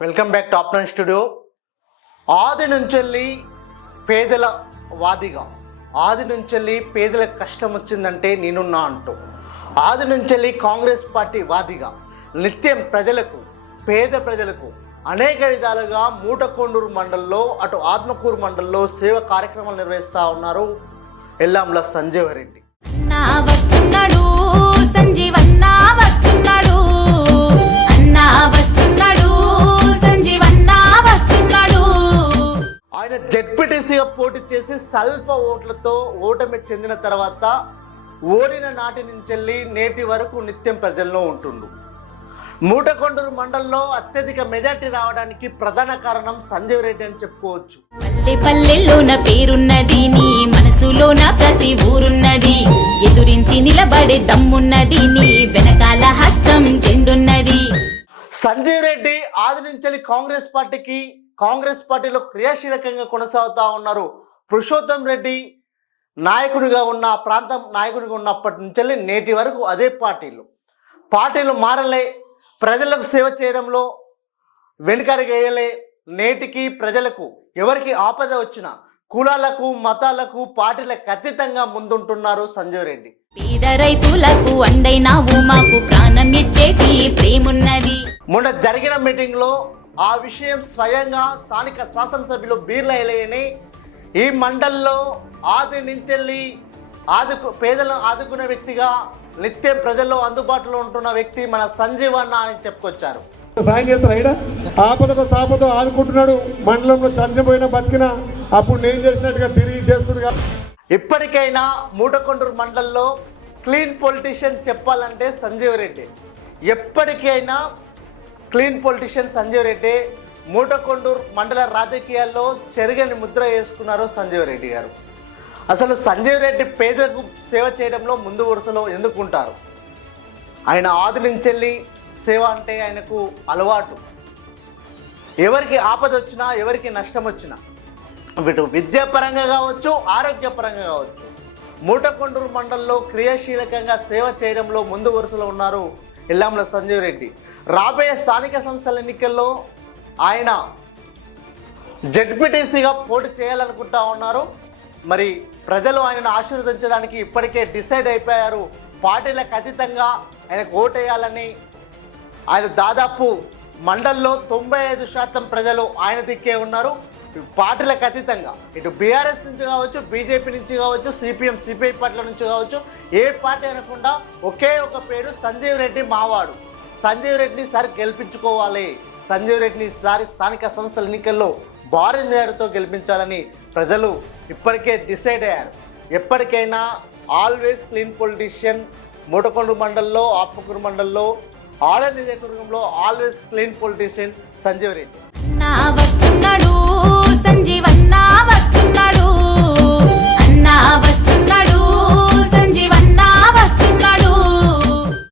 Welcome back top nine studio. ఆది నుంచెల్లి పేదల వాదిగా. ఆది నుంచెల్లి పేదలకు కష్టం వచ్చిందంటే నేనున్నా అంటూ. ఆది నుంచెల్లి కాంగ్రెస్ పార్టీ వాదిగా. నిత్యం ప్రజలకు పేద ప్రజలకు అనేక విధాలుగా మూటకొండూరు మండలంలో అటు ఆత్మకూరు మండలంలో సేవ కార్యక్రమాలు నిర్వహిస్తూ ఉన్నారు ఎల్లాంల సంజీవ రెడ్డి. ఆయన జెడ్పీటీసీగా పోటీ చేసి స్వల్ప ఓట్లతో ఓటమి చెందిన తర్వాత ఓడిన నాటి నుంచెల్లి నేటి వరకు నిత్యం ప్రజల్లో ఉంటుండు. మూటకొండూరు మండలంలో అత్యధిక మెజార్టీ రావడానికి ప్రధాన కారణం సంజీవ్ రెడ్డి అని చెప్పుకోవచ్చు. పల్లె పల్లెల్లోన పేరున్నది నీ మనసులోన ప్రతి ఊరున్నది. ఎదురించి నిలబడే దమ్మున్నది నీ వెనకాల హస్తం చెండున్నది. సంజీవ్ రెడ్డి ఆది నుంచి కాంగ్రెస్ పార్టీకి కాంగ్రెస్ పార్టీలో క్రియాశీలకంగా కొనసాగుతా ఉన్నారు. పురుషోత్తం రెడ్డి నాయకుడిగా ఉన్న ప్రాంతం నాయకుడిగా ఉన్నప్పటి నుంచి నేటి వరకు అదే పార్టీలు. పార్టీలు మారలే ప్రజలకు సేవ చేయడంలో వెనుకడుగేయలే నేటికి ప్రజలకు ఎవరికి ఆపద వచ్చినా కులాలకు మతాలకు పార్టీలకు అతీతంగా ముందుంటున్నారు సంజీవ్ రెడ్డి. పేద రైతులకు అండైనావు మాకు ప్రాణం ఇచ్చేటి ప్రేమున్నది. మొన్న జరిగిన మీటింగ్లో ఆ విషయం స్వయంగా స్థానిక శాసనసభ్యులు బీర్ల ఎలయని ఈ మండల్లో ఆది నుంచెల్లి ఆదుకు పేదలను ఆదుకునే వ్యక్తిగా నిత్యం ప్రజల్లో అందుబాటులో ఉంటున్న వ్యక్తి మన సంజీవ్ అన్న అని చెప్పుకొచ్చారు. సాయం ఆపదకు సాపతో ఆదుకుంటున్నాడు. మండలంలో చనిపోయిన బతికిన అప్పుడు నేను చేసినట్టుగా తిరిగి చేస్తుడుగా ఇప్పటికైనా మూటకొండూరు మండలంలో క్లీన్ పొలిటీషియన్ చెప్పాలంటే సంజీవ్ రెడ్డి. ఎప్పటికైనా క్లీన్ పొలిటీషియన్ సంజీవ్ రెడ్డి మూటకొండూరు మండల రాజకీయాల్లో చెరగని ముద్ర వేసుకున్నారు సంజీవ్ రెడ్డి గారు. అసలు సంజీవ్ రెడ్డి పేదలకు సేవ చేయడంలో ముందు వరుసలో ఎందుకుంటారు? ఆయన ఆది నుంచెళ్ళి సేవ అంటే ఆయనకు అలవాటు. ఎవరికి ఆపద వచ్చినా ఎవరికి నష్టం వచ్చినా ఇటు విద్యాపరంగా కావచ్చు ఆరోగ్యపరంగా కావచ్చు మూటకొండూరు మండలంలో క్రియాశీలకంగా సేవ చేయడంలో ముందు వరుసలో ఉన్నారు ఇల్లాముల సంజీవ్ రెడ్డి. రాబోయే స్థానిక సంస్థల ఎన్నికల్లో ఆయన జడ్పీటీసీగా పోటీ చేయాలనుకుంటా ఉన్నారు. మరి ప్రజలు ఆయనను ఆశీర్వదించడానికి ఇప్పటికే డిసైడ్ అయిపోయారు. పార్టీలకు అతీతంగా ఆయనకు ఓటేయాలని ఆయన దాదాపు మండల్లో తొంభై ఐదు శాతం ప్రజలు ఆయన దిక్కే ఉన్నారు. పార్టీలకు అతీతంగా ఇటు బీఆర్ఎస్ నుంచి కావచ్చు బీజేపీ నుంచి కావచ్చు సిపిఎం సిపిఐ పార్టీల నుంచి కావచ్చు ఏ పార్టీ అనకుండా ఒకే ఒక పేరు సంజీవ్ రెడ్డి మావాడు. సంజయ్ రెడ్డిని సార్ గెలిపించుకోవాలి. సంజీవ్ రెడ్డిని ఈసారి స్థానిక సంస్థల ఎన్నికల్లో భారీ మేరతో గెలిపించాలని ప్రజలు ఇప్పటికే డిసైడ్ అయ్యారు. ఎప్పటికైనా ఆల్వేస్ క్లీన్ పొలిటీషియన్ మూటకొండ మండల్లో ఆత్మకూరు మండల్లో ఆడ నియోజకవర్గంలో always clean politician Sanjeev Reddy. వస్తున్నాడు సంజీవన్నా వస్తున్నాడు.